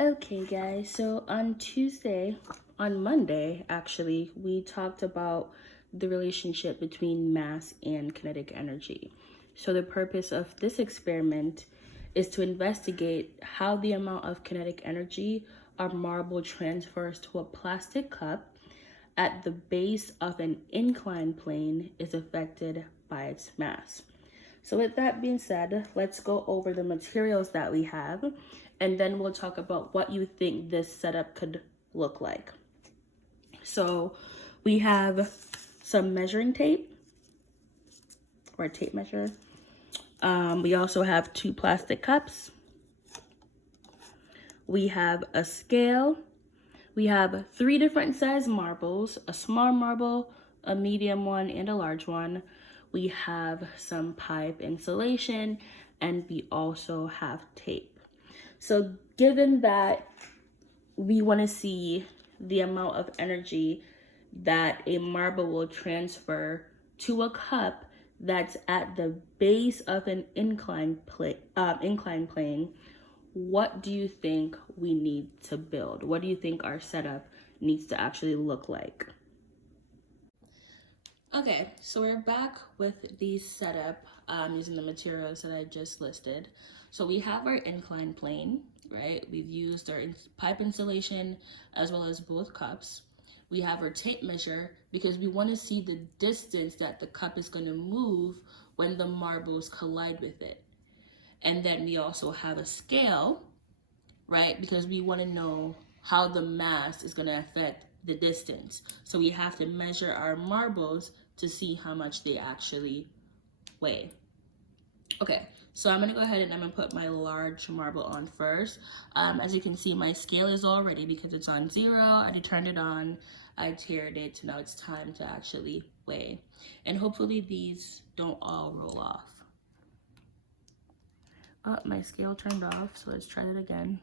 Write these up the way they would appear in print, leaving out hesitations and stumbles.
Okay, guys, so on Monday, actually, we talked about the relationship between mass and kinetic energy. So, the purpose of this experiment is to investigate how the amount of kinetic energy a marble transfers to a plastic cup at the base of an inclined plane is affected by its mass. So with that being said, let's go over the materials that we have, and then we'll talk about what you think this setup could look like. So we have some measuring tape or a tape measure. We also have 2 plastic cups. We have a scale. We have 3 different size marbles, a small marble, a medium one, and a large one. We have some pipe insulation, and we also have tape. So given that we want to see the amount of energy that a marble will transfer to a cup that's at the base of an inclined plane, what do you think we need to build? What do you think our setup needs to actually look like? Okay, so we're back with the setup using the materials that I just listed. So we have our inclined plane, right? We've used our pipe insulation as well as both cups. We have our tape measure because we want to see the distance that the cup is going to move when the marbles collide with it. And then we also have a scale, right? Because we want to know how the mass is going to affect the distance. So we have to measure our marbles to see how much they actually weigh. Okay, so I'm gonna go ahead and I'm gonna put my large marble on first. As you can see, my scale is all ready because it's on 0. I already turned it on, I tiered it, so now it's time to actually weigh. And hopefully these don't all roll off. Oh, my scale turned off, so let's try it again.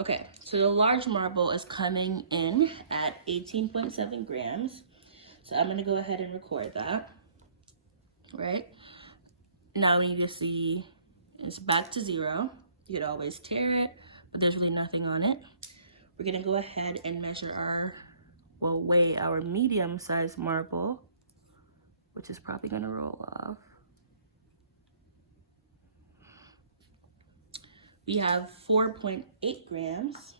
Okay, so the large marble is coming in at 18.7 grams. So I'm gonna go ahead and record that, right? Now you can see it's back to 0. You could always tear it, but there's really nothing on it. We're gonna go ahead and measure we'll weigh our medium-sized marble, which is probably gonna roll off. We have 4.8 grams.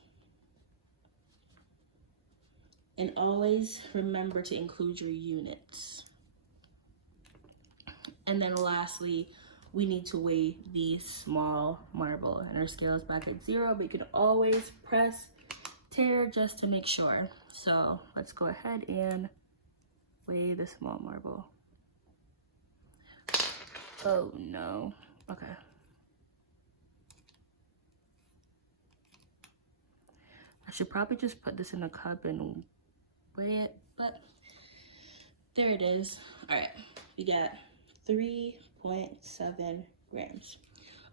And always remember to include your units. And then lastly, we need to weigh the small marble. And our scale is back at 0, but you can always press tear just to make sure. So let's go ahead and weigh the small marble. Oh no, okay. I should probably just put this in a cup and weigh it, but there it is. All right, we got 3.7 grams.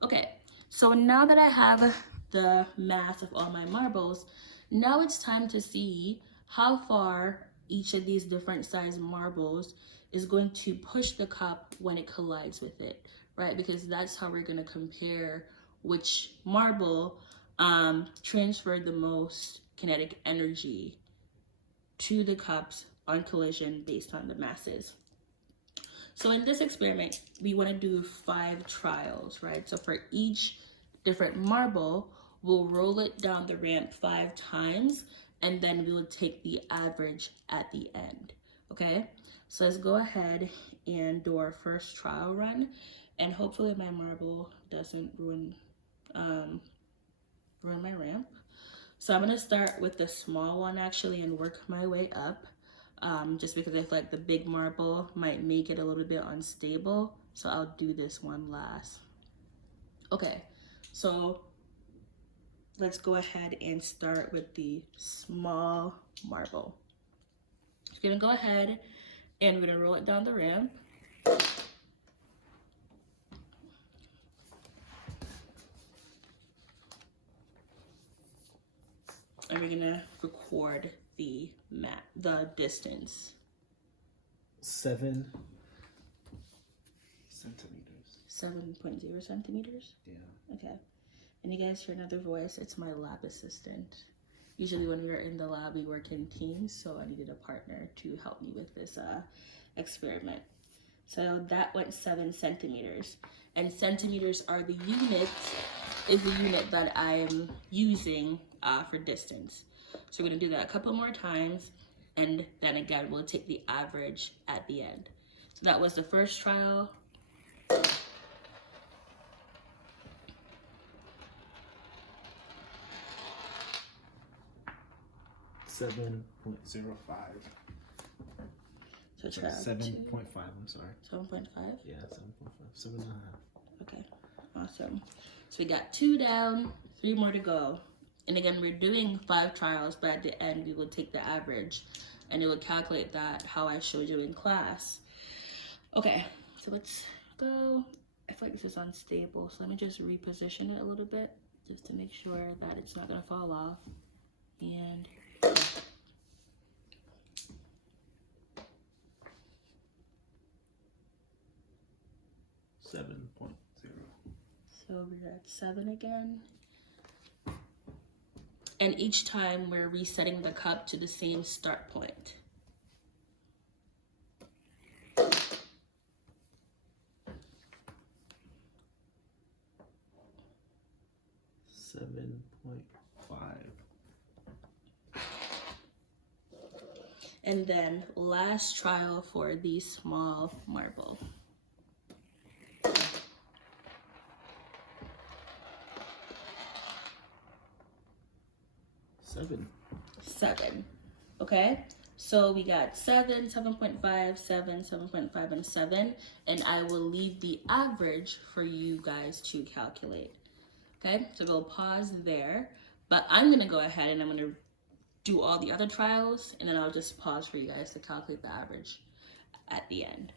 Okay, so now that I have the mass of all my marbles, now it's time to see how far each of these different size marbles is going to push the cup when it collides with it, right? Because that's how we're gonna compare which marble transferred the most kinetic energy to the cups on collision based on the masses. So in this experiment, we want to do 5 trials, right? So for each different marble, we'll roll it down the ramp 5 times, and then we will take the average at the end, okay? So let's go ahead and do our first trial run, and hopefully my marble doesn't ruin my ramp. So I'm gonna start with the small one actually and work my way up. Just because I feel like the big marble might make it a little bit unstable. So I'll do this one last. Okay, so let's go ahead and start with the small marble. Just gonna go ahead and we're gonna roll it down the ramp. And we're gonna record the distance. 7 Centimeters. 7.0 centimeters? Yeah. Okay. And you guys hear another voice? It's my lab assistant. Usually when we're in the lab, we work in teams, so I needed a partner to help me with this experiment. So that went 7 centimeters. And centimeters are the unit that I'm using for distance. So we're gonna do that a couple more times, and then again, we'll take the average at the end. So that was the first trial. 7.05. So trial 7.5, I'm sorry. 7.5? Yeah, 7.5. 7.5. Okay, awesome. So we got 2 down, 3 more to go. And again, we're doing 5 trials, but at the end, we will take the average and it will calculate that how I showed you in class. Okay, so let's go. I feel like this is unstable, so let me just reposition it a little bit just to make sure that it's not gonna fall off. And 7.0. so we're at 7 again. And each time we're resetting the cup to the same start point. And then last trial for the small marble. 7. Okay, so we got 7, 7.5, 7, 7.5, and 7, and I will leave the average for you guys to calculate. Okay, so we'll pause there, but I'm gonna go ahead and I'm gonna do all the other trials, and then I'll just pause for you guys to calculate the average at the end.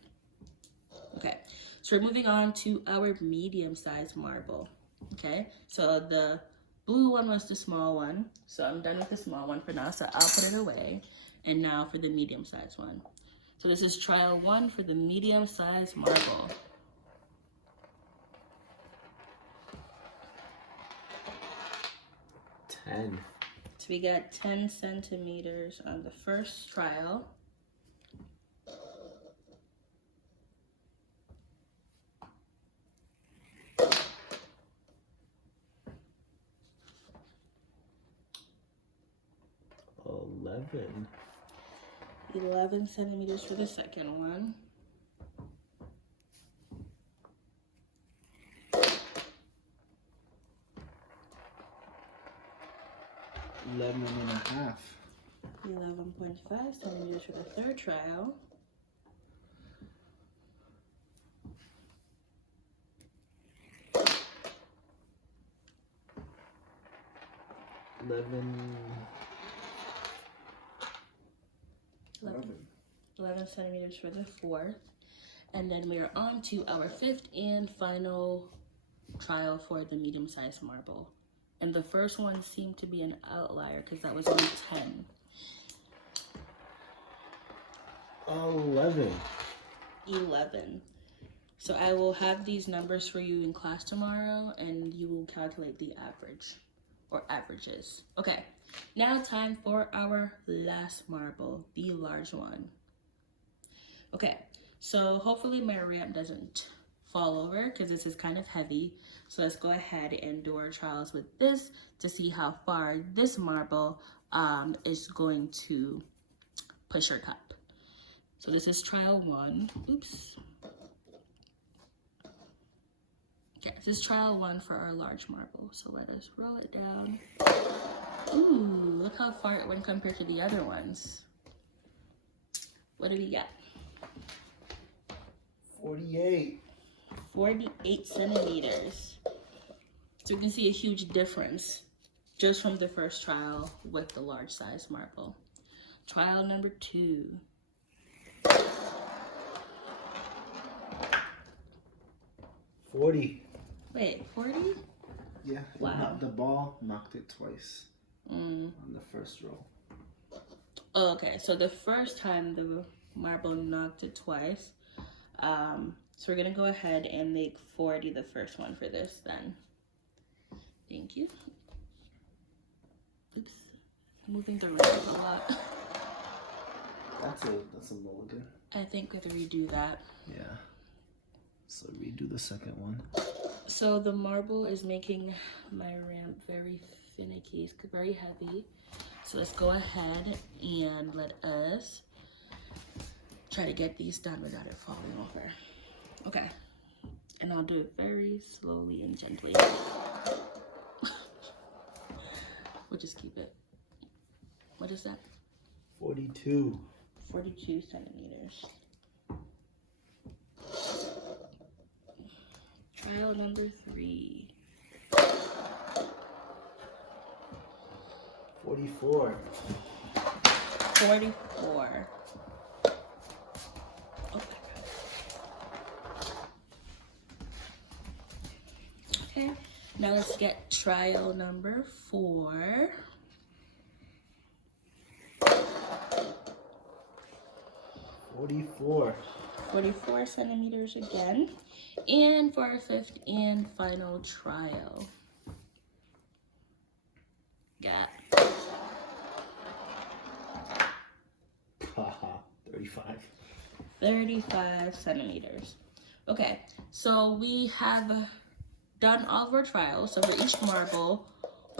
Okay, so we're moving on to our medium-sized marble. Okay, so the blue one was the small one, so I'm done with the small one for now, so I'll put it away. And now for the medium-sized one. So this is trial 1 for the medium-sized marble. So we got 10 centimeters on the first trial. Eleven. 11 centimeters for the second one. 11.5. 11.5 centimeters for the third trial. 11 centimeters for the fourth. And then we are on to our 5th and final trial for the medium-sized marble. And the first one seemed to be an outlier because that was only 10. 11. So I will have these numbers for you in class tomorrow, and you will calculate the average or averages. Okay, now time for our last marble, the large one. Okay, so hopefully my ramp doesn't fall over because this is kind of heavy. So let's go ahead and do our trials with this to see how far this marble is going to push your cup. So this is trial 1. Oops. Okay, this is trial 1 for our large marble. So let us roll it down. Ooh, look how far it went compared to the other ones. What do we got? 48. 48 centimeters. So you can see a huge difference just from the first trial with the large size marble. Trial number 2. 40. Wait, 40? Yeah. Wow. The ball knocked it twice on the first roll. Oh, okay, so the first time the marble knocked it twice. So we're gonna go ahead and make 40 the first one for this then. Thank you. Oops, I'm moving the ramp a lot. That's a mulligan. I think we have to redo that. Yeah. So redo the second one. So the marble is making my ramp very finicky, it's very heavy. So let's go ahead and let us try to get these done without it falling over. Okay, and I'll do it very slowly and gently. We'll just keep it. What is that? 42. 42 centimeters. Trial number 3. 44. 44. Oh my God. Okay, now let's get trial number 4. 44. 44 centimeters again. And for our 5th and final trial. Got 35. 35 centimeters. Okay, so we have done all of our trials. So for each marble,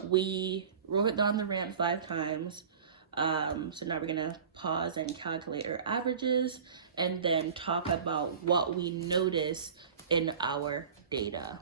we roll it down the ramp 5 times. So now we're gonna pause and calculate our averages and then talk about what we notice in our data.